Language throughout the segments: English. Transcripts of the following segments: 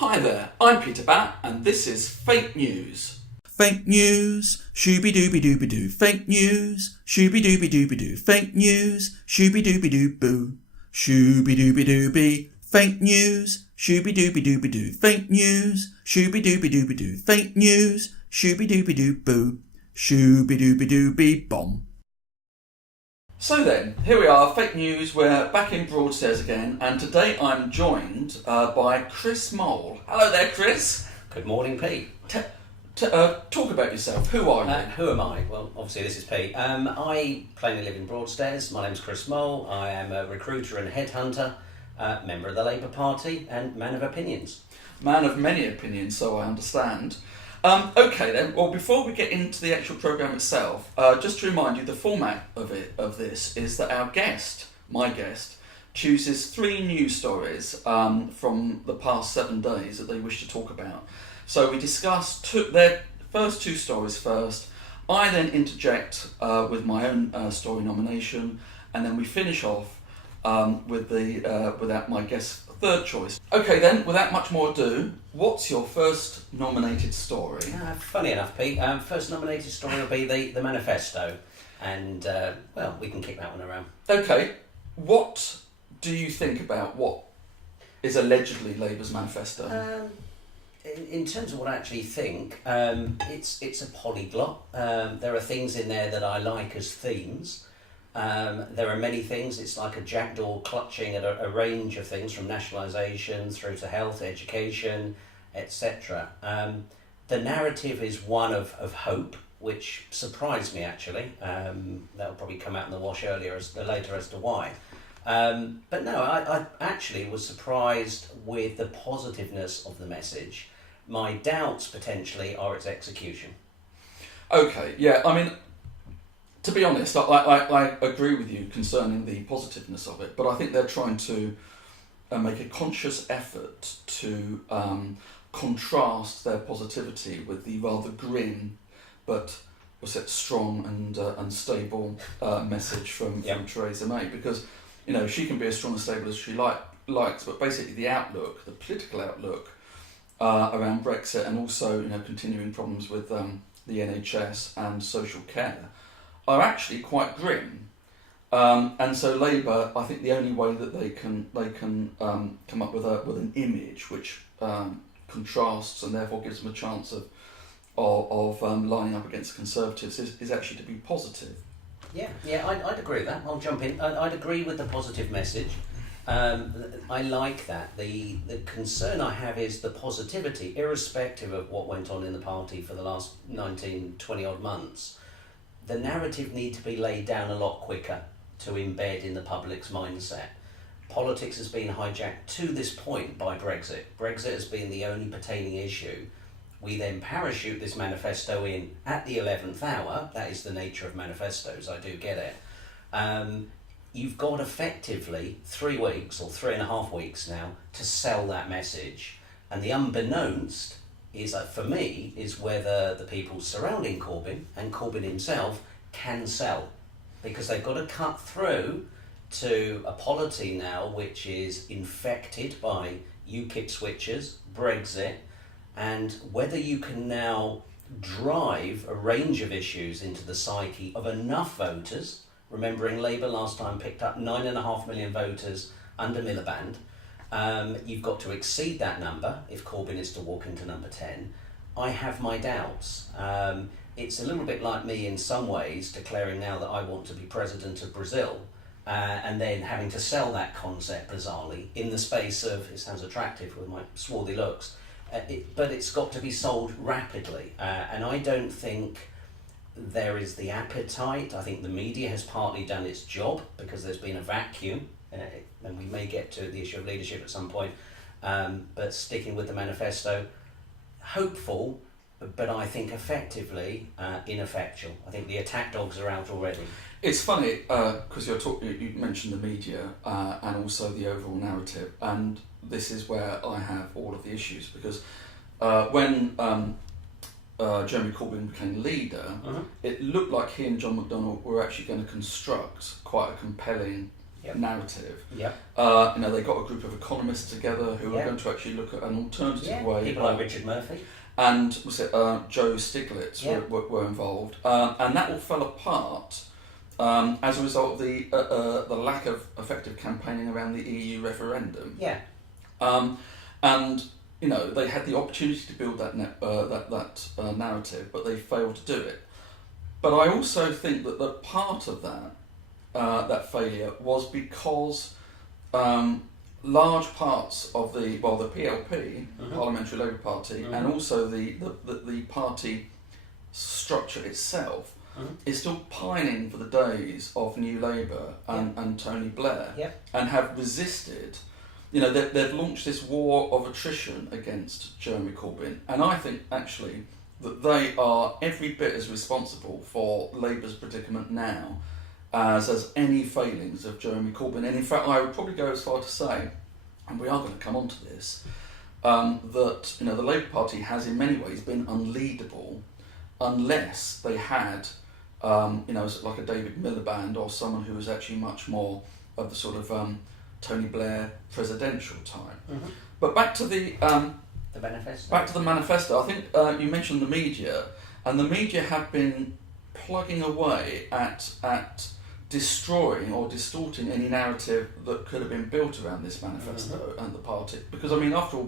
Hi there, I'm Peter Batt and this is Fake News. Fake news, shooby-dooby-dooby-doo. Fake news, shooby-dooby-dooby-doo. Fake news, shooby-dooby-doo-boo. Shooby-dooby-dooby. Fake news, shooby-dooby-dooby-doo. Fake news, shooby-dooby-dooby-doo. Fake news, shooby-dooby-doo-boo. Shooby-dooby-dooby-bomb. So then, here we are, Fake News, we're back in Broadstairs again, and today I'm joined by Chris Mowl. Hello there, Chris. Good morning, Pete. Talk about yourself. Who are you? Who am I? Well, obviously this is Pete. I plainly live in Broadstairs. My name's Chris Mowl. I am a recruiter and headhunter, member of the Labour Party and man of opinions. Man of many opinions, so I understand. Okay then, well before we get into the actual programme itself, just to remind you the format of this is that our guest, my guest, chooses 3 news stories from the past 7 days that they wish to talk about. So we discuss their first 2 stories first. I then interject with my own story nomination, and then we finish off with my guest's third choice. Okay then, without much more ado, what's your first nominated story? Funny enough, Pete, first nominated story will be the manifesto, and well, we can kick that one around. Okay, what do you think about what is allegedly Labour's manifesto? In terms of what I actually think, it's a polyglot. There are things in there that I like as themes. There are many things. It's like a jackdaw clutching at a range of things, from nationalisation through to health, education, etc. The narrative is one of hope, which surprised me actually. That'll probably come out in the wash later as to why. But no, I actually was surprised with the positiveness of the message. My doubts potentially are its execution. Okay, yeah, I mean, to be honest, I agree with you concerning the positiveness of it, but I think they're trying to make a conscious effort to contrast their positivity with the rather grim but strong and stable message from Theresa May, because she can be as strong and stable as she likes, but basically the outlook, the political outlook around Brexit, and also continuing problems with the NHS and social care are actually quite grim, and so Labour, I think the only way that they can come up with an image which contrasts and therefore gives them a chance of lining up against the Conservatives is actually to be positive. Yeah, I'd agree with that. I'll jump in. I'd agree with the positive message. I like that. The concern I have is the positivity, irrespective of what went on in the party for the last 19, 20 odd months. The narrative needs to be laid down a lot quicker to embed in the public's mindset. Politics has been hijacked to this point by Brexit. Brexit has been the only pertaining issue. We then parachute this manifesto in at the 11th hour. That is the nature of manifestos, I do get it. You've got effectively 3 weeks or 3.5 weeks now to sell that message. And the unbeknownst is, for me, is whether the people surrounding Corbyn and Corbyn himself can sell. Because they've got to cut through to a polity now which is infected by UKIP switchers, Brexit, and whether you can now drive a range of issues into the psyche of enough voters. Remembering Labour last time picked up 9.5 million voters under Miliband. You've got to exceed that number if Corbyn is to walk into number 10. I have my doubts. It's a little bit like me in some ways declaring now that I want to be president of Brazil, and then having to sell that concept bizarrely in the space of, it sounds attractive with my swarthy looks, but it's got to be sold rapidly, and I don't think there is the appetite. I think the media has partly done its job because there's been a vacuum, and we may get to the issue of leadership at some point, but sticking with the manifesto, hopeful, but I think effectively ineffectual. I think the attack dogs are out already. It's funny because you mentioned the media and also the overall narrative, and this is where I have all of the issues, because when Jeremy Corbyn became leader, it looked like he and John McDonnell were actually going to construct quite a compelling narrative. Yep. They got a group of economists together who were going to actually look at an alternative way. People like Richard Murphy. And Joe Stiglitz were involved, and that all fell apart as a result of the lack of effective campaigning around the EU referendum. Yeah. And they had the opportunity to build that narrative, but they failed to do it. But I also think that part of that failure was because large parts of the PLP, Parliamentary Labour Party, and also the party structure itself is still pining for the days of New Labour and Tony Blair, and have resisted. They've launched this war of attrition against Jeremy Corbyn, and I think actually that they are every bit as responsible for Labour's predicament now as any failings of Jeremy Corbyn. And in fact, I would probably go as far to say, and we are going to come on to this, that the Labour Party has in many ways been unleadable unless they had, like a David Miliband or someone who was actually much more of the sort of Tony Blair presidential type. But back to the manifesto. Back to the manifesto. I think you mentioned the media, and the media have been plugging away at destroying or distorting any narrative that could have been built around this manifesto and the party. Because after all,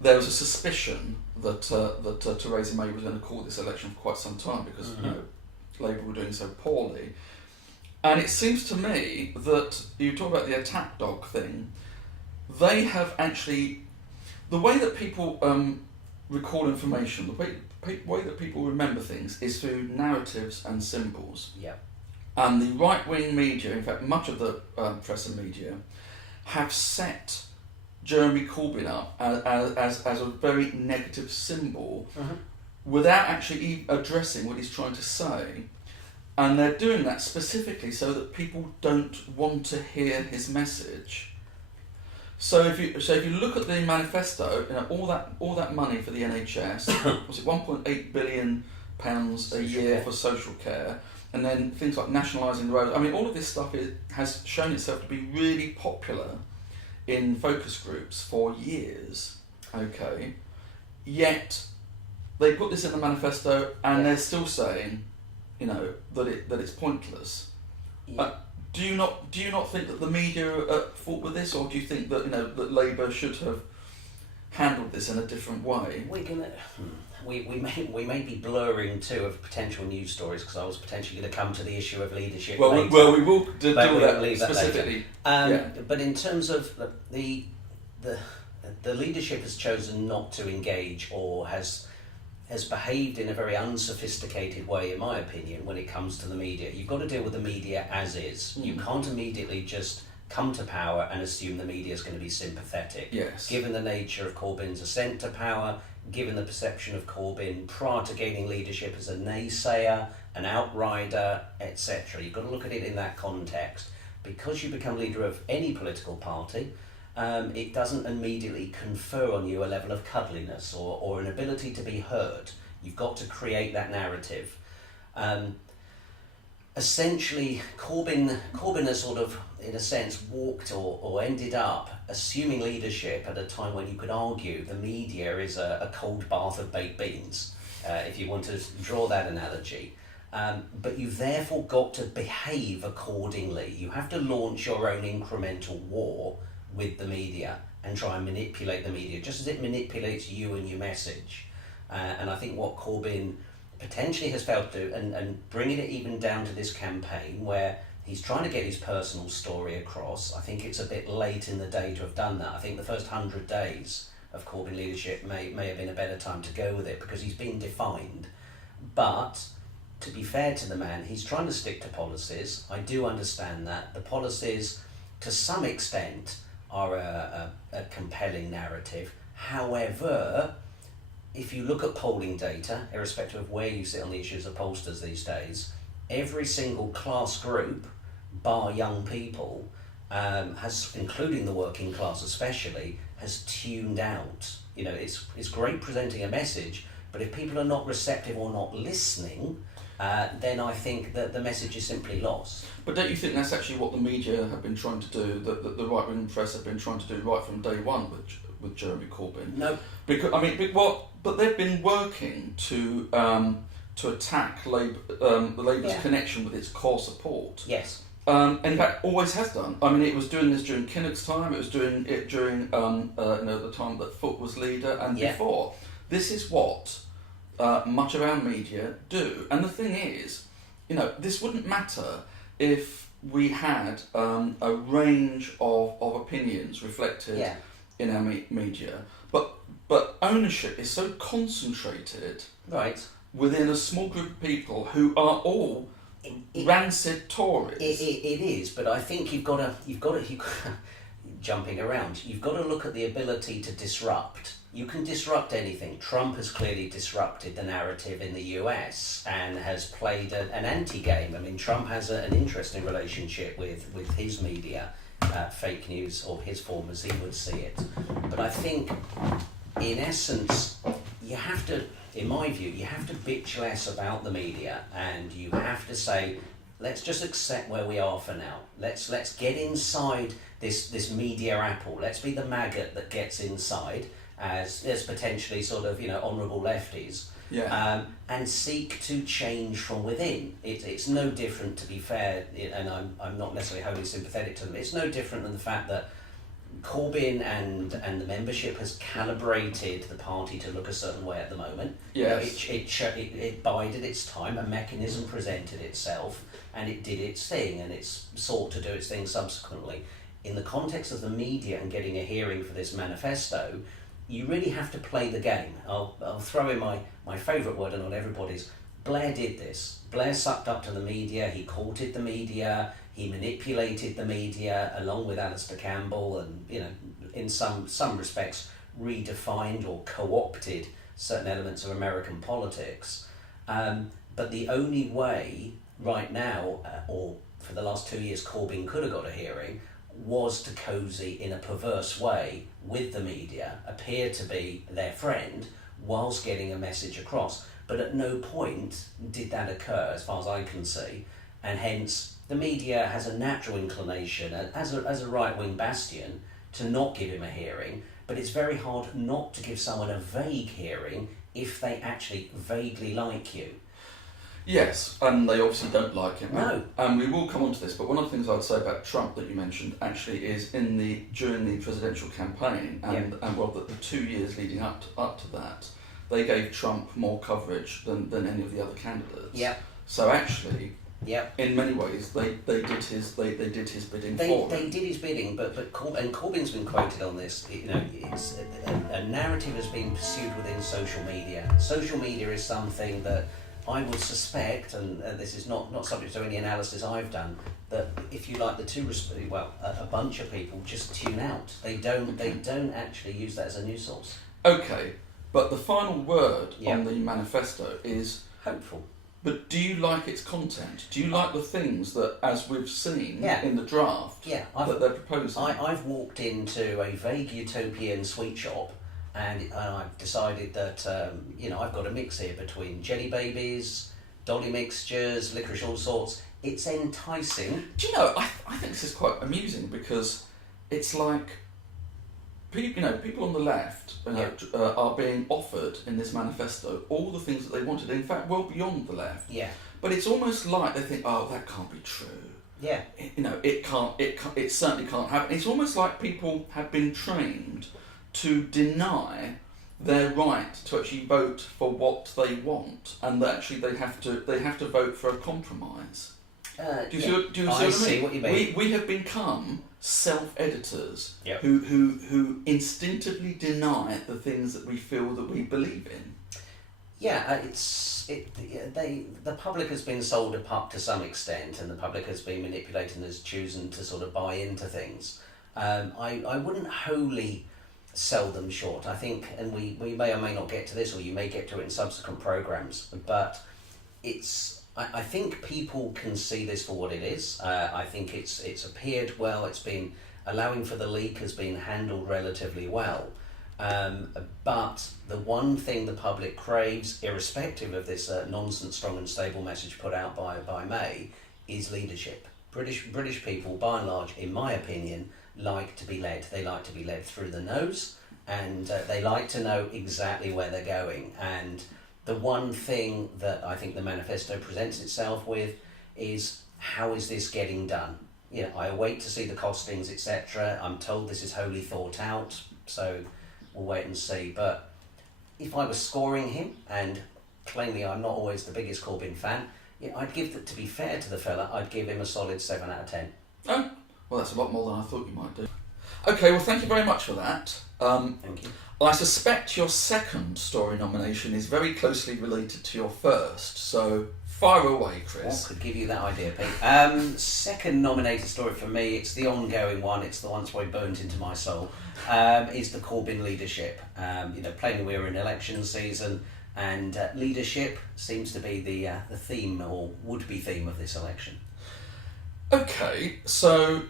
there was a suspicion that Theresa May was going to call this election for quite some time because Labour were doing so poorly. And it seems to me that you talk about the attack dog thing. They have actually, the way that people recall information, the way that people remember things is through narratives and symbols. Yeah. And the right-wing media, in fact, much of the press and media, have set Jeremy Corbyn up as a very negative symbol without actually addressing what he's trying to say. And they're doing that specifically so that people don't want to hear his message. So if you look at the manifesto, all that money for the NHS, was it £1.8 billion a year for social care, and then things like nationalising the roads. I mean, all of this stuff has shown itself to be really popular in focus groups for years. Okay, yet they put this in the manifesto, and they're still saying, that it's pointless. Yeah. Do you not think that the media are at fault with this, or do you think that that Labour should have handled this in a different way? We may be blurring two of potential news stories because I was potentially going to come to the issue of leadership. Well, later, we will do that specifically. But in terms of the leadership has chosen not to engage or has behaved in a very unsophisticated way, in my opinion, when it comes to the media. You've got to deal with the media as is. You can't immediately just come to power and assume the media is going to be sympathetic. Yes. Given the nature of Corbyn's ascent to power, given the perception of Corbyn prior to gaining leadership as a naysayer, an outrider, etc. You've got to look at it in that context. Because you become leader of any political party, it doesn't immediately confer on you a level of cuddliness or an ability to be heard. You've got to create that narrative. Essentially, Corbyn has sort of, in a sense, walked or ended up assuming leadership at a time when you could argue the media is a cold bath of baked beans, if you want to draw that analogy. But you've therefore got to behave accordingly. You have to launch your own incremental war with the media and try and manipulate the media just as it manipulates you and your message. And I think what Corbyn potentially has failed to do, and bringing it even down to this campaign where he's trying to get his personal story across, I think it's a bit late in the day to have done that. I think the first 100 days of Corbyn leadership may have been a better time to go with it because he's been defined. But to be fair to the man, he's trying to stick to policies. I do understand that. The policies, to some extent, are a compelling narrative. However, if you look at polling data, irrespective of where you sit on the issues of pollsters these days, every single class group, bar young people, has, including the working class especially, has tuned out. It's great presenting a message, but if people are not receptive or not listening, then I think that the message is simply lost. But don't you think that's actually what the media have been trying to do, that the right-wing press have been trying to do right from day one with Jeremy Corbyn? No. Because but they've been working to attack Labour, the Labour's connection with its core support. Yes. In fact, always has done. I mean, it was doing this during Kinnock's time. It was doing it during the time that Foote was leader and before. This is what much of our media do. And the thing is, this wouldn't matter if we had a range of opinions reflected in our media, but ownership is so concentrated within a small group of people who are all rancid Tories. It is, but I think you've got to jumping around. You've got to look at the ability to disrupt. You can disrupt anything. Trump has clearly disrupted the narrative in the US and has played an anti-game. I mean, Trump has an interesting relationship with his media, fake news, or his form as he would see it. But I think, in essence, you have to, in my view, you have to bitch less about the media, and you have to say, let's just accept where we are for now. Let's get inside this media apple. Let's be the maggot that gets inside as potentially sort of honourable lefties, and seek to change from within. It's no different, to be fair, and I'm not necessarily wholly sympathetic to them. It's no different than the fact that Corbyn and the membership has calibrated the party to look a certain way at the moment. Yes. It bided its time, a mechanism presented itself, and it did its thing, and it's sought to do its thing subsequently. In the context of the media and getting a hearing for this manifesto, you really have to play the game. I'll throw in my favourite word, and not everybody's. Blair did this. Blair sucked up to the media, he courted the media, he manipulated the media along with Alistair Campbell, and in some respects redefined or co-opted certain elements of American politics. But the only way right now, or for the last 2 years, Corbyn could have got a hearing, was to cozy in a perverse way with the media, appear to be their friend, whilst getting a message across. But at no point did that occur, as far as I can see, and hence the media has a natural inclination, as a right-wing bastion, to not give him a hearing, but it's very hard not to give someone a vague hearing if they actually vaguely like you. Yes, and they obviously don't like him. No. And we will come on to this, but one of the things I'd say about Trump that you mentioned actually is during the presidential campaign and the 2 years leading up to that, they gave Trump more coverage than any of the other candidates. Yep. So actually, Yep. in many ways, they did his bidding for him. They did his bidding, but Corbyn's been quoted on this. It's a narrative has been pursued within social media. Social media is something that I would suspect, and this is not subject to any analysis I've done, that if you like, a bunch of people just tune out. They don't actually use that as a news source. Okay, but the final word on the manifesto is hopeful. But do you like its content? Do you like the things that, as we've seen in the draft, that they're proposing? I've walked into a vague utopian sweet shop, and I've decided that I've got a mix here between jelly babies, dolly mixtures, licorice, all sorts. It's enticing. Do you know? I think this is quite amusing because it's like people on the left are being offered in this manifesto all the things that they wanted. In fact, well beyond the left. Yeah. But it's almost like they think, oh, that can't be true. Yeah. It certainly can't happen. It's almost like people have been trained to deny their right to actually vote for what they want, and that actually they have to vote for a compromise. Do you see what I mean? See what you mean. We have become self-editors who instinctively deny the things that we feel that we believe in. Yeah, the public has been sold a pup to some extent, and the public has been manipulated and has chosen to sort of buy into things. I wouldn't wholly sell them short. I think, and we may or may not get to this, or you may get to it in subsequent programs, but I think people can see this for what it is. I think it's appeared well. It's been allowing for the leak has been handled relatively well. But the one thing the public craves, irrespective of this nonsense, strong and stable message put out by May, is leadership. British people, by and large, in my opinion, like to be led. They like to be led through the nose, and they like to know exactly where they're going. And the one thing that I think the manifesto presents itself with is, how is this getting done? You know, I await to see the costings, etc. I'm told this is wholly thought out, so we'll wait and see. But if I was scoring him, and plainly I'm not always the biggest Corbyn fan, yeah, I'd give, to be fair to the fella, I'd give him a solid 7 out of 10. Oh, well, that's a lot more than I thought you might do. Okay, well, thank you very much for that. Thank you. I suspect your second story nomination is very closely related to your first, so fire away, Chris. I could give you that idea, Pete. Second nominated story for me, it's the ongoing one, it's the one that's probably burnt into my soul, is the Corbyn leadership. Plainly we're in election season, and leadership seems to be the theme, or would-be theme, of this election. Okay, so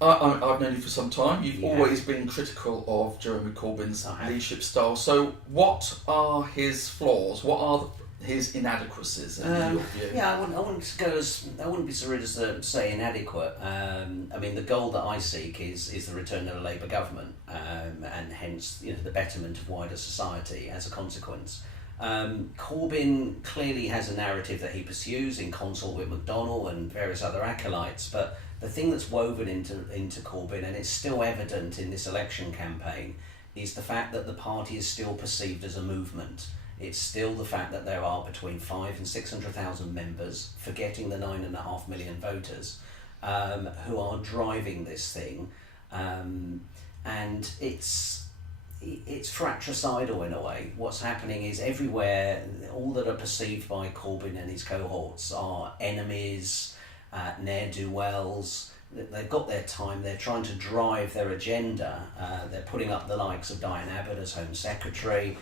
I've known you for some time. You've Yeah. always been critical of Jeremy Corbyn's I have. leadership style. So what are his flaws? What are his inadequacies in your view? Yeah, I wouldn't be so rude as to say inadequate. I mean, the goal that I seek is the return of a Labour government, and hence the betterment of wider society as a consequence. Corbyn clearly has a narrative that he pursues in consort with McDonnell and various other acolytes, but the thing that's woven into Corbyn, and it's still evident in this election campaign, is the fact that the party is still perceived as a movement. It's still the fact that there are between 500,000 and 600,000 members, forgetting the 9.5 million voters, who are driving this thing, and it's fratricidal in a way. What's happening is everywhere, all that are perceived by Corbyn and his cohorts are enemies, ne'er-do-wells. They've got their time, they're trying to drive their agenda. They're putting up the likes of Diane Abbott as Home Secretary.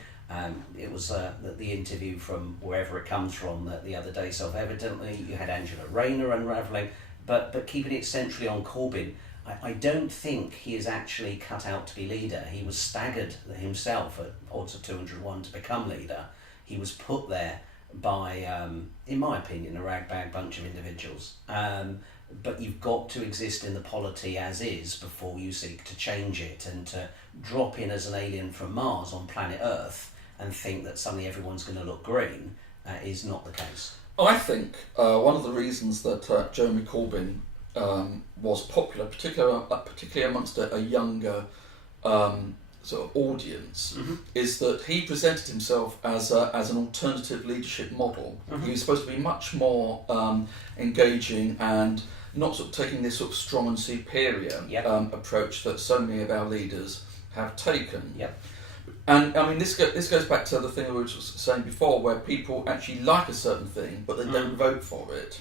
It was the interview from wherever it comes from the other day, self-evidently. You had Angela Rayner unravelling, but keeping it centrally on Corbyn. I don't think he is actually cut out to be leader. He was staggered himself at odds of 201 to become leader. He was put there by, in my opinion, a ragbag bunch of individuals. But you've got to exist in the polity as is before you seek to change it, and to drop in as an alien from Mars on planet Earth and think that suddenly everyone's going to look green is not the case. I think one of the reasons that Jeremy Corbyn was popular, particularly amongst a younger sort of audience, is that he presented himself as an alternative leadership model. He was supposed to be much more engaging and not sort of taking this sort of strong and superior approach that so many of our leaders have taken. And I mean, this goes back to the thing we were saying before, where people actually like a certain thing, but they don't vote for it.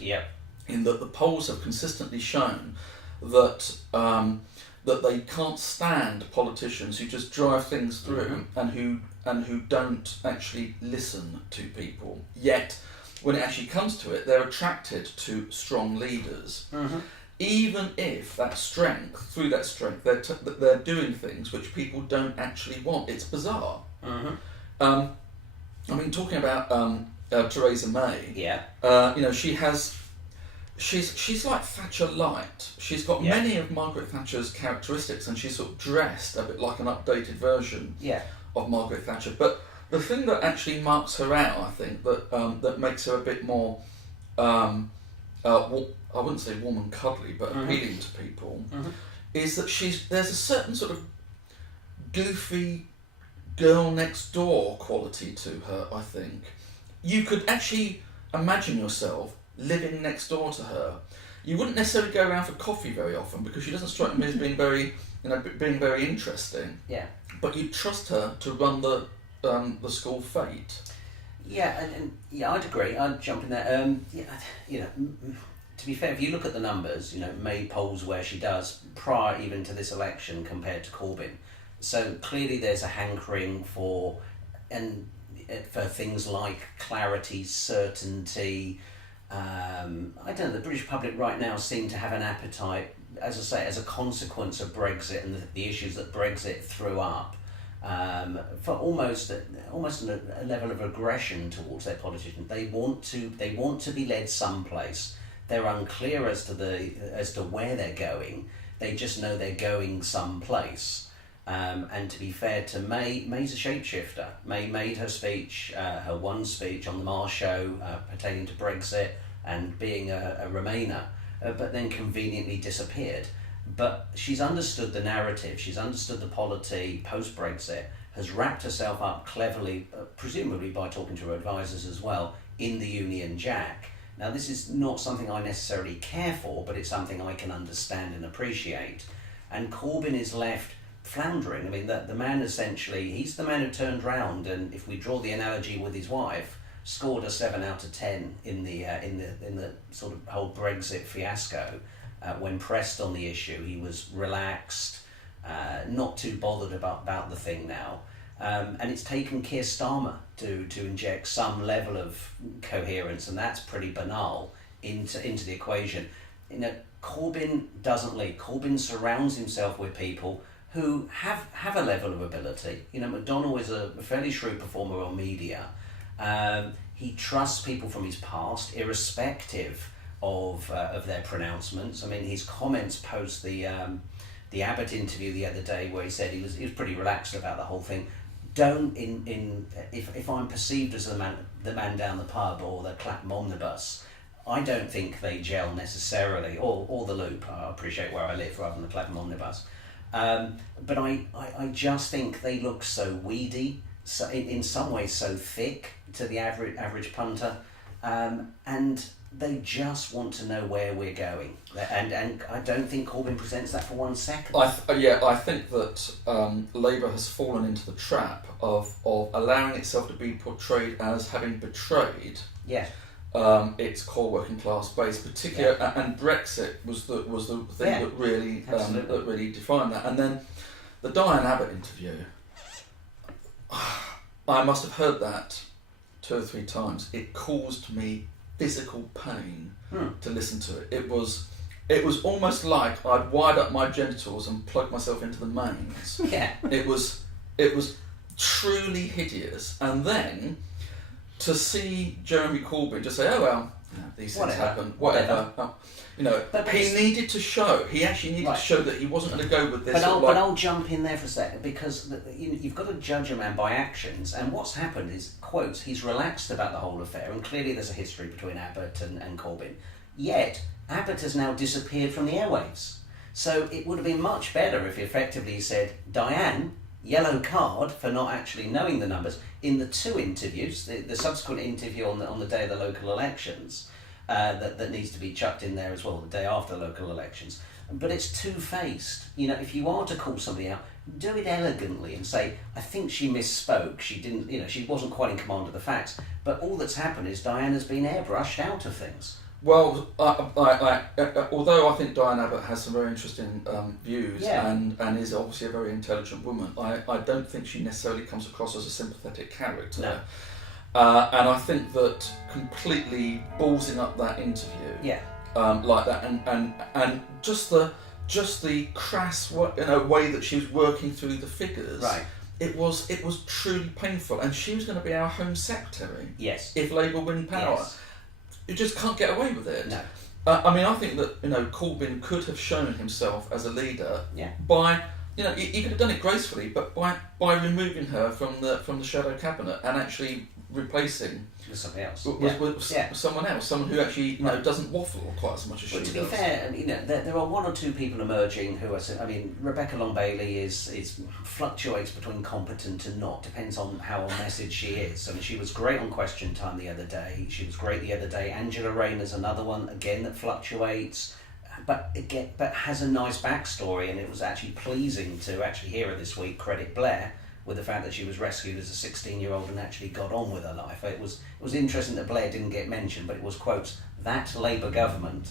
In that the polls have consistently shown that that they can't stand politicians who just drive things through and who don't actually listen to people. Yet, when it actually comes to it, they're attracted to strong leaders. Even if through that strength, they're doing things which people don't actually want. It's bizarre. I mean, talking about Theresa May, she's like Thatcher light. She's got many of Margaret Thatcher's characteristics, and she's sort of dressed a bit like an updated version of Margaret Thatcher. But the thing that actually marks her out, I think, that makes her a bit more, I wouldn't say warm and cuddly, but appealing to people, is that there's a certain sort of goofy girl next door quality to her, I think. You could actually imagine yourself living next door to her. You wouldn't necessarily go around for coffee very often, because she doesn't strike me as being very interesting. But you trust her to run the school fete. I'd agree. I'd jump in there. To be fair, if you look at the numbers, May polls where she does prior even to this election compared to Corbyn. So clearly there's a hankering for things like clarity, certainty. I don't know, the British public right now seem to have an appetite, as I say, as a consequence of Brexit and the issues that Brexit threw up, for almost a level of aggression towards their politicians. They want to be led someplace. They're unclear as to where they're going. They just know they're going someplace. And to be fair to May, May's a shapeshifter. May made her speech, her one speech on the Marr show pertaining to Brexit and being a Remainer, but then conveniently disappeared. But she's understood the narrative, she's understood the polity post-Brexit, has wrapped herself up cleverly, presumably by talking to her advisors as well, in the Union Jack. Now this is not something I necessarily care for, but it's something I can understand and appreciate. And Corbyn is left floundering. I mean, the man essentially, he's the man who turned round, and if we draw the analogy with his wife, scored a 7 out of 10 in the sort of whole Brexit fiasco. When pressed on the issue, he was relaxed, not too bothered about the thing now. And it's taken Keir Starmer to inject some level of coherence, and that's pretty banal, into the equation. You know, Corbyn doesn't lead. Corbyn surrounds himself with people who have a level of ability. You know, McDonnell is a fairly shrewd performer on media. He trusts people from his past, irrespective of their pronouncements. I mean, his comments post the Abbott interview the other day, where he said he was pretty relaxed about the whole thing. If I'm perceived as the man down the pub or the Clapham omnibus, I don't think they gel necessarily, or the Loop. I appreciate where I live rather than the Clapham omnibus. But I just think they look so weedy, so in some ways so thick to the average punter, and they just want to know where we're going, and I don't think Corbyn presents that for 1 second. I think that Labour has fallen into the trap of allowing itself to be portrayed as having betrayed its core working class base, particularly, and Brexit was the thing that really defined that. And then the Diane Abbott interview, I must have heard that 2 or 3 times. It caused me physical pain to listen to it. It was almost like I'd wired up my genitals and plugged myself into the mains. Yeah. It was truly hideous. And then to see Jeremy Corbyn just say, "Oh well, these things happen, whatever." He needed to show. He actually needed to show that he wasn't going to go with this. But I'll jump in there for a second, because you've got to judge a man by actions. And what's happened is, quotes, he's relaxed about the whole affair, and clearly there's a history between Abbott and Corbyn. Yet Abbott has now disappeared from the airwaves. So it would have been much better if he effectively said, "Diane, yellow card for not actually knowing the numbers." In the 2 interviews, the subsequent interview on the day of the local elections, that needs to be chucked in there as well, the day after the local elections. But it's two-faced. You know, if you are to call somebody out, do it elegantly and say, "I think she misspoke. She didn't. She wasn't quite in command of the facts." But all that's happened is Diana's been airbrushed out of things. Well, although I think Diane Abbott has some very interesting views and is obviously a very intelligent woman, I don't think she necessarily comes across as a sympathetic character. No. And I think that completely ballsing up that interview, like that, and just the crass way that she was working through the figures. Right. It was truly painful, and she was going to be our Home Secretary. Yes. If Labour win power. Yes. You just can't get away with it. No. I think that Corbyn could have shown himself as a leader by he could have done it gracefully, but by removing her from the shadow cabinet and actually replacing with something else. With someone else, someone who actually doesn't waffle quite as much as she does. To be fair, there are 1 or 2 people emerging who are. I mean, Rebecca Long Bailey is fluctuates between competent and not. Depends on how on message she is. I mean, she was great on Question Time the other day. She was great the other day. Angela Rayner's another one again that fluctuates, but has a nice backstory, and it was actually pleasing to actually hear her this week credit Blair with the fact that she was rescued as a 16-year-old and actually got on with her life. It was interesting that Blair didn't get mentioned, but it was, quotes, that Labour government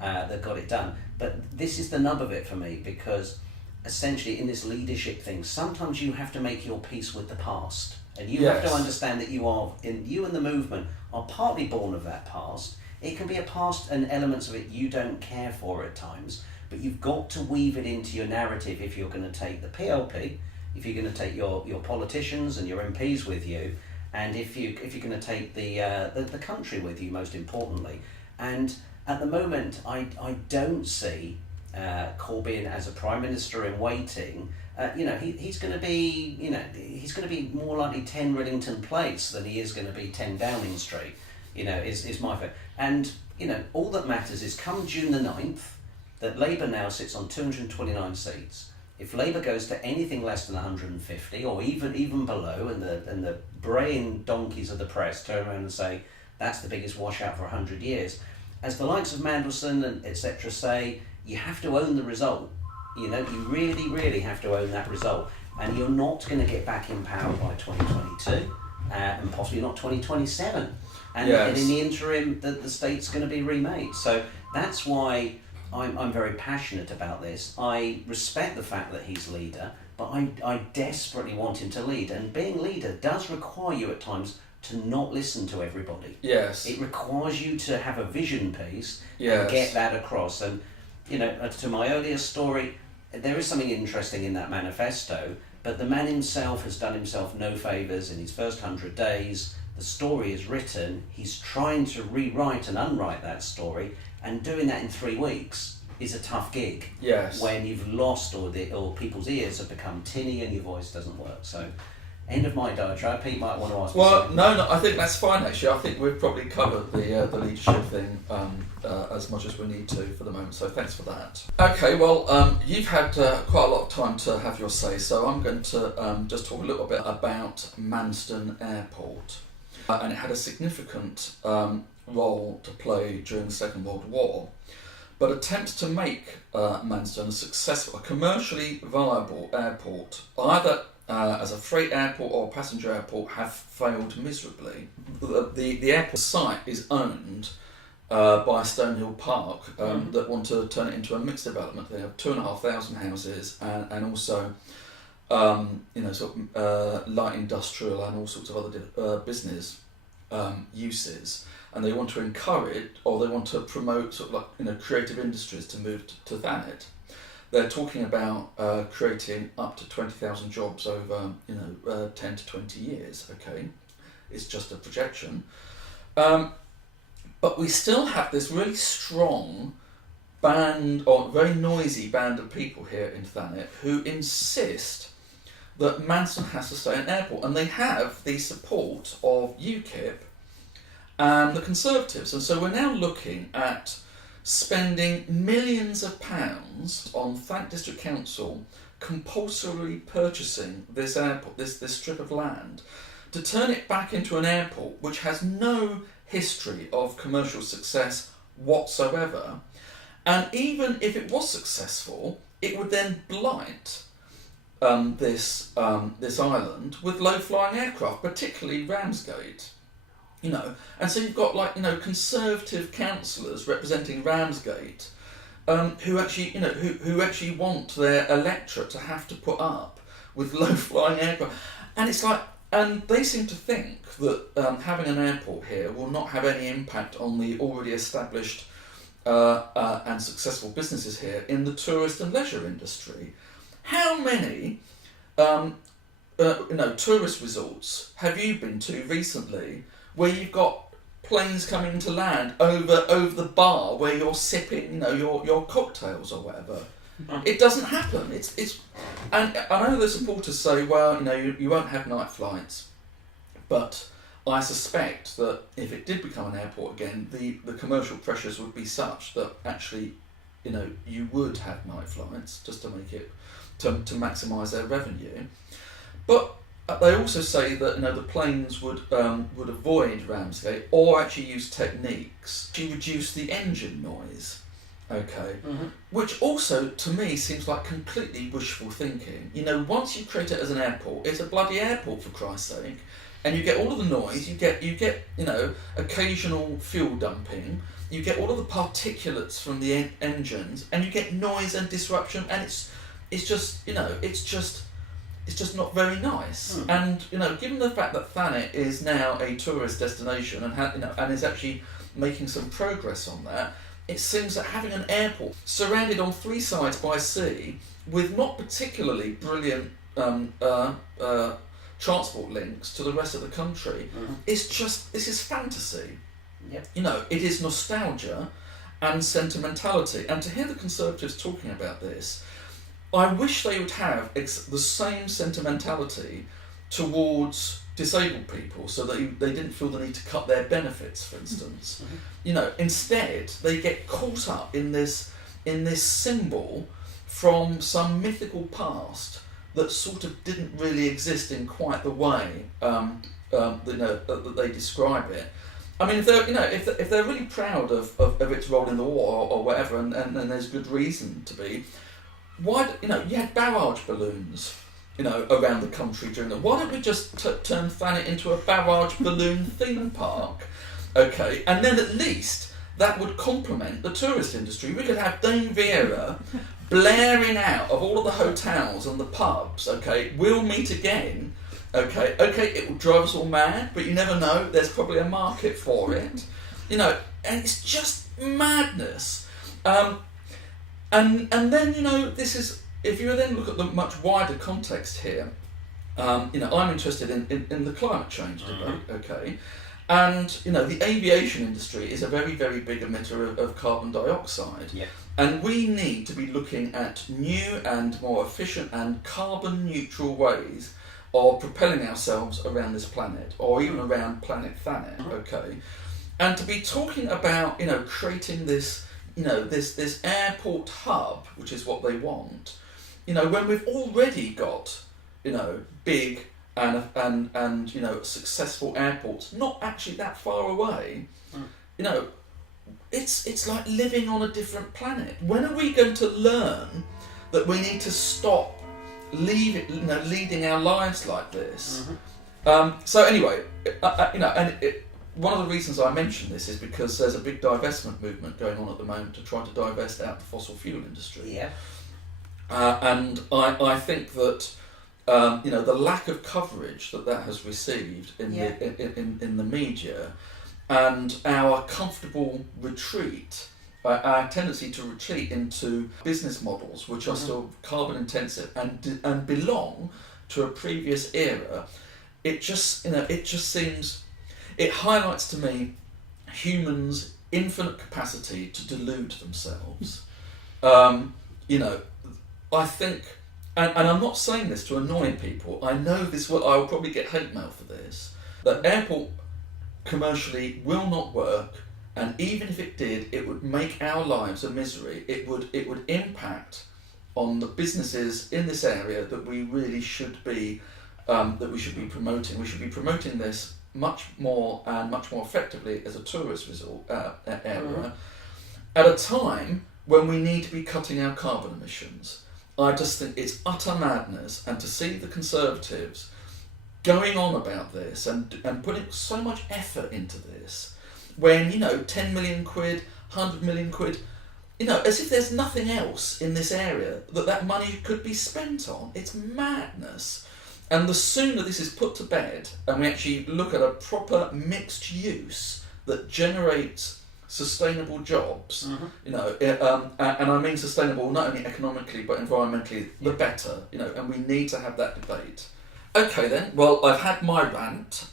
that got it done. But this is the nub of it for me, because essentially in this leadership thing, sometimes you have to make your peace with the past, and you have to understand that you and the movement are partly born of that past. It can be a past and elements of it you don't care for at times, but you've got to weave it into your narrative if you're going to take the PLP, if you're going to take your politicians and your MPs with you, and if you're going to take the country with you, most importantly. And at the moment, I don't see Corbyn as a Prime Minister in waiting. He's going to be more likely 10 Rillington Place than he is going to be 10 Downing Street. Is my vote. And all that matters is come June the 9th, that Labour now sits on 229 seats. If Labour goes to anything less than 150 or even below, and the braying donkeys of the press turn around and say that's the biggest washout for 100 years, as the likes of Mandelson and etc. say, you have to own the result. You really, really have to own that result, and you're not going to get back in power by 2022, and possibly not 2027. And in the interim, the state's going to be remade. So that's why I'm very passionate about this. I respect the fact that he's leader, but I desperately want him to lead. And being leader does require you at times to not listen to everybody. Yes. It requires you to have a vision piece Yes. and get that across. And, to my earlier story, there is something interesting in that manifesto, but the man himself has done himself no favours in his first 100 days. The story is written, he's trying to rewrite and unwrite that story, and doing that in 3 weeks is a tough gig. Yes. When you've lost or people's ears have become tinny and your voice doesn't work. So, end of my diatribe. Pete might want to ask me something. No, I think that's fine actually. I think we've probably covered the leadership thing as much as we need to for the moment, so thanks for that. Okay, well, you've had quite a lot of time to have your say, so I'm going to just talk a little bit about Manston Airport. And it had a significant role to play during the Second World War, but attempts to make Manston a commercially viable airport, either as a freight airport or a passenger airport, have failed miserably. The airport site is owned by Stonehill Park, that want to turn it into a mixed development. They have 2,500 houses and also light industrial and all sorts of other business uses, and they want to encourage, or they want to promote creative industries to move to Thanet. They're talking about creating up to 20,000 jobs over 10 to 20 years. Okay, it's just a projection, but we still have this really strong band, or very noisy band of people here in Thanet who insist that Manston has to stay an airport, and they have the support of UKIP and the Conservatives. And so we're now looking at spending millions of pounds on Thanet District Council compulsorily purchasing this airport, this strip of land, to turn it back into an airport which has no history of commercial success whatsoever. And even if it was successful, it would then blight this island with low-flying aircraft, particularly Ramsgate. And so you've got Conservative councillors representing Ramsgate, who actually want their electorate to have to put up with low-flying aircraft, and they seem to think that having an airport here will not have any impact on the already established and successful businesses here in the tourist and leisure industry. How many tourist resorts have you been to recently where you've got planes coming to land over the bar where you're sipping your cocktails or whatever? It doesn't happen. And I know the supporters say, well, you won't have night flights, but I suspect that if it did become an airport again, the commercial pressures would be such that actually you would have night flights just to make it to maximise their revenue. But they also say that the planes would avoid Ramsgate or actually use techniques to reduce the engine noise. Okay, which also to me seems like completely wishful thinking. Once you create it as an airport, it's a bloody airport for Christ's sake, and you get all of the noise. You get occasional fuel dumping. You get all of the particulates from the engines, and you get noise and disruption, and it's just not very nice. And given the fact that Thanet is now a tourist destination and is actually making some progress on that, it seems that having an airport surrounded on 3 sides by sea with not particularly brilliant transport links to the rest of the country. This is fantasy. Yep. It is nostalgia and sentimentality. And to hear the Conservatives talking about this, I wish they would have the same sentimentality towards disabled people, so that they didn't feel the need to cut their benefits, for instance. Instead they get caught up in this symbol from some mythical past that sort of didn't really exist in quite the way that they describe it. I mean, if they're really proud of its role in the war or whatever, and there's good reason to be, why you had barrage balloons around the country during that. Why don't we just turn Thanet into a barrage balloon theme park? Okay, and then at least that would complement the tourist industry. We could have Dame Vera blaring out of all of the hotels and the pubs. Okay, we'll meet again. Okay, it will drive us all mad, but you never know. There's probably a market for it. And it's just madness. And then this is. If you then look at the much wider context here, I'm interested in the climate change debate, okay? And, the aviation industry is a very, very big emitter of carbon dioxide. Yeah. And we need to be looking at new and more efficient and carbon neutral ways of propelling ourselves around this planet, or even around planet Thanet, okay? And to be talking about, creating this, this airport hub, which is what they want, when we've already got, big and successful airports, not actually that far away, it's like living on a different planet. When are we going to learn that we need to stop leading our lives like this? So anyway, one of the reasons I mention this is because there's a big divestment movement going on at the moment to try to divest out the fossil fuel industry. Yeah. And I think that the lack of coverage that has received in the media, and our comfortable retreat, our tendency to retreat into business models which are still carbon intensive and belong to a previous era, it just seems, it highlights to me humans' infinite capacity to delude themselves. I think, and I'm not saying this to annoy people, I know I will probably get hate mail for this, that airport commercially will not work, and even if it did, it would make our lives a misery. It would impact on the businesses in this area that we really should be promoting. We should be promoting this much more effectively as a tourist resort area, at a time when we need to be cutting our carbon emissions. I just think it's utter madness, and to see the Conservatives going on about this and putting so much effort into this, when 10 million quid, 100 million quid, as if there's nothing else in this area that money could be spent on. It's madness. And the sooner this is put to bed and we actually look at a proper mixed use that generates sustainable jobs, and I mean sustainable not only economically but environmentally, the better, and we need to have that debate. Okay then, well, I've had my rant.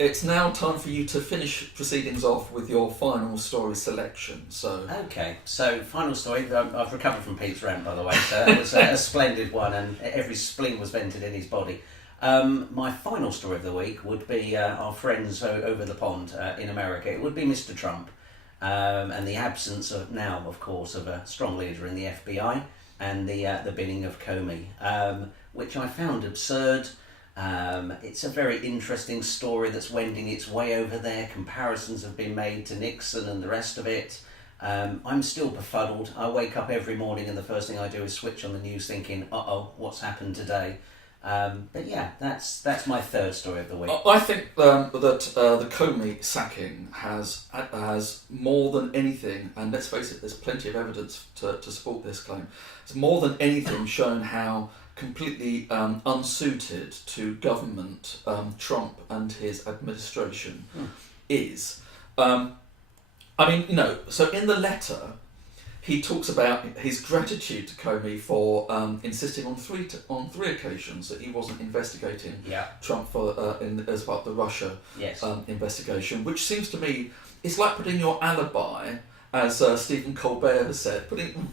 It's now time for you to finish proceedings off with your final story selection. Okay, so final story. I've recovered from Pete's rant, by the way, so that was a splendid one, and every spleen was vented in his body. My final story of the week would be our friends over the pond in America. It would be Mr. Trump. And the absence of a strong leader in the FBI, and the binning of Comey, which I found absurd. It's a very interesting story that's wending its way over there. Comparisons have been made to Nixon and the rest of it. I'm still befuddled. I wake up every morning and the first thing I do is switch on the news thinking, what's happened today? But yeah, that's my third story of the week. I think that the Comey sacking has more than anything, and let's face it, there's plenty of evidence to support this claim. It's more than anything shown how completely unsuited to government Trump and his administration is. So in the letter, he talks about his gratitude to Comey for insisting on three occasions that he wasn't investigating Trump for as part of the Russia investigation, which seems to me it's like putting your alibi, as Stephen Colbert has said,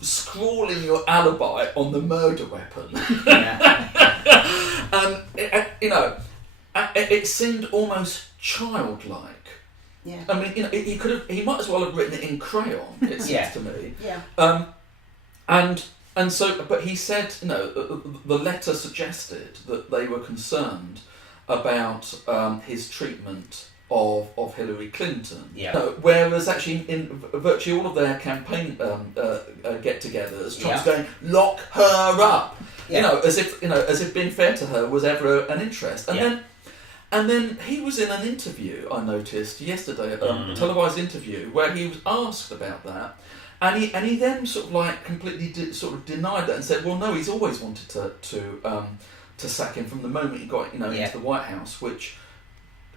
scrawling your alibi on the murder weapon. And it seemed almost childlike. Yeah. I mean, he might as well have written it in crayon. It seems to me. Yeah. And so, but he said, the letter suggested that they were concerned about his treatment of Hillary Clinton. Yeah. Whereas actually in virtually all of their campaign get-togethers, Trump's going, lock her up. Yeah. As if being fair to her was ever an interest. And then he was in an interview, I noticed yesterday, a televised interview, where he was asked about that, and he then sort of like completely denied that and said, well, no, he's always wanted to sack him from the moment he got into the White House, which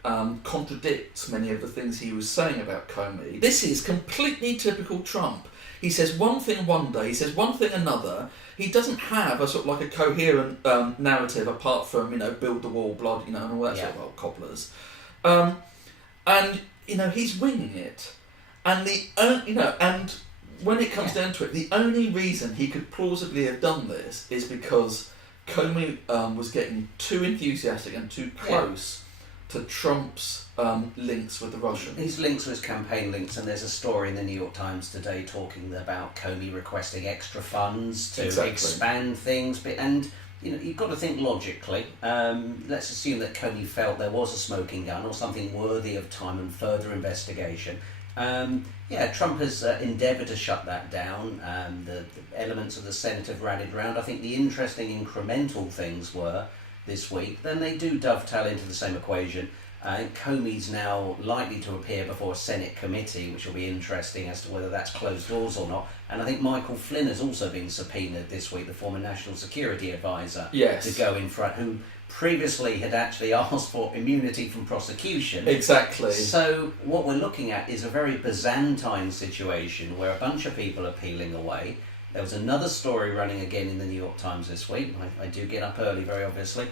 contradicts many of the things he was saying about Comey. This is completely typical Trump. He says one thing one day, he says one thing another. He doesn't have a sort of like a coherent narrative apart from build the wall, blood, and all that sort of old cobblers. And he's winging it. And and when it comes down to it, the only reason he could plausibly have done this is because Comey was getting too enthusiastic and too close to Trump's links with the Russians. His links were his campaign links, and there's a story in the New York Times today talking about Comey requesting extra funds to expand things. And you've got to think logically. Let's assume that Comey felt there was a smoking gun or something worthy of time and further investigation. Trump has endeavoured to shut that down. The elements of the Senate have rallied round. I think the interesting incremental things were this week, then they do dovetail into the same equation. Comey's now likely to appear before a Senate committee, which will be interesting as to whether that's closed doors or not. And I think Michael Flynn has also been subpoenaed this week, the former National Security Advisor, to go in front, who previously had actually asked for immunity from prosecution. Exactly. So what we're looking at is a very Byzantine situation where a bunch of people are peeling away. There was another story running again in the New York Times this week. I do get up early, very obviously,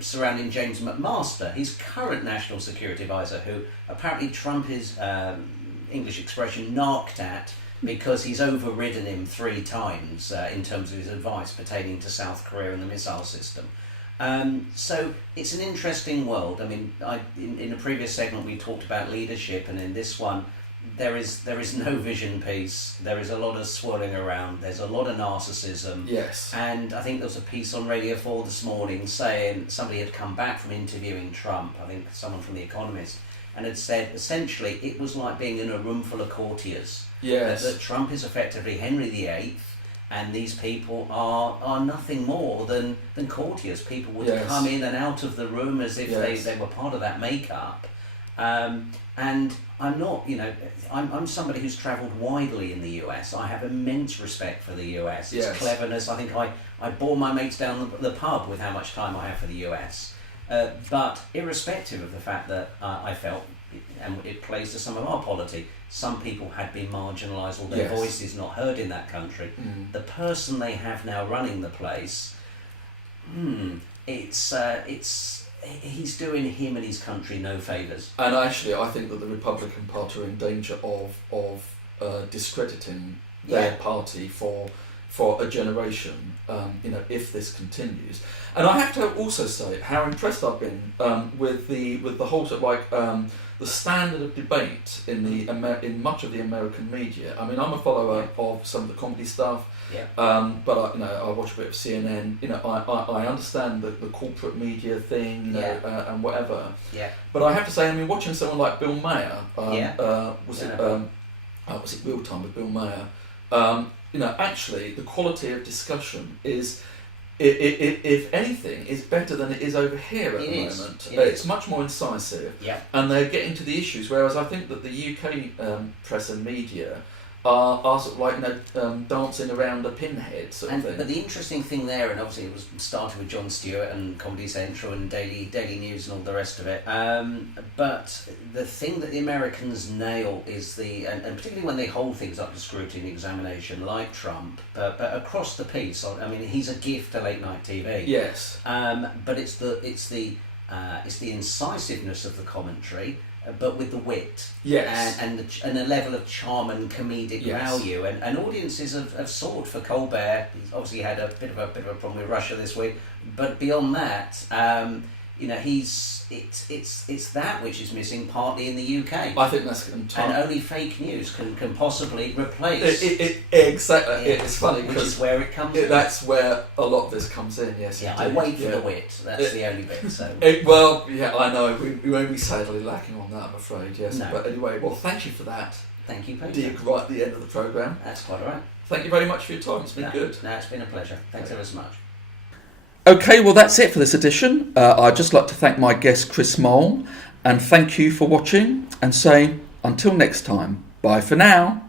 surrounding James McMaster, his current National Security Advisor, who apparently Trump is, English expression, narked at because he's overridden him 3 times in terms of his advice pertaining to South Korea and the missile system. So it's an interesting world. I mean, in a previous segment we talked about leadership, and in this one, there is no vision piece. There is a lot of swirling around. There's a lot of narcissism. Yes. And I think there was a piece on Radio 4 this morning saying somebody had come back from interviewing Trump, I think someone from The Economist, and had said essentially it was like being in a room full of courtiers. Yes. That Trump is effectively Henry VIII, and these people are nothing more than courtiers. People would come in and out of the room as if they were part of that makeup. And I'm not, I'm somebody who's travelled widely in the US. I have immense respect for the US, its cleverness. I think I bore my mates down the pub with how much time I have for the US. But irrespective of the fact that I felt, and it plays to some of our polity, some people had been marginalised or their voices not heard in that country. The person they have now running the place, he's doing him and his country no favours. And actually, I think that the Republican Party are in danger of discrediting their party for a generation, if this continues. And I have to also say how impressed I've been with the whole sort of like the standard of debate in much of the American media. I mean, I'm a follower of some of the comedy stuff, but I watch a bit of CNN. I understand the corporate media thing, and whatever. Yeah. But I have to say, I mean, watching someone like Bill Maher, was it Real Time with Bill Maher? Actually, the quality of discussion is, if anything, is better than it is over here at the moment. It's much more incisive, and they're getting to the issues. Whereas I think that the UK press and media are sort of like dancing around a pinhead sort of thing. But the interesting thing there, and obviously it was started with Jon Stewart and Comedy Central and Daily News and all the rest of it. But the thing that the Americans nail is and particularly when they hold things up to scrutiny and examination, like Trump, but across the piece. I mean, he's a gift to late night TV. Yes. But it's the incisiveness of the commentary, but with the wit, yes, and a level of charm and comedic value, and audiences have sought for Colbert. He's obviously had a bit of a problem with Russia this week, but beyond that, it's that which is missing partly in the UK. I think that's and only fake news can possibly replace exactly. It's funny which because is where it comes in. That's where a lot of this comes in. Yes, yeah. indeed. I wait for the wit. That's the only bit. So I know we won't be sadly lacking on that, I'm afraid. Yes, no. But anyway, well, thank you for that. Thank you, Peter. Dig right at the end of the programme. That's quite all right. Thank you very much for your time. It's been good. No, it's been a pleasure. Thanks ever so much. Okay, well that's it for this edition. I'd just like to thank my guest Chris Mowl and thank you for watching and say until next time, bye for now.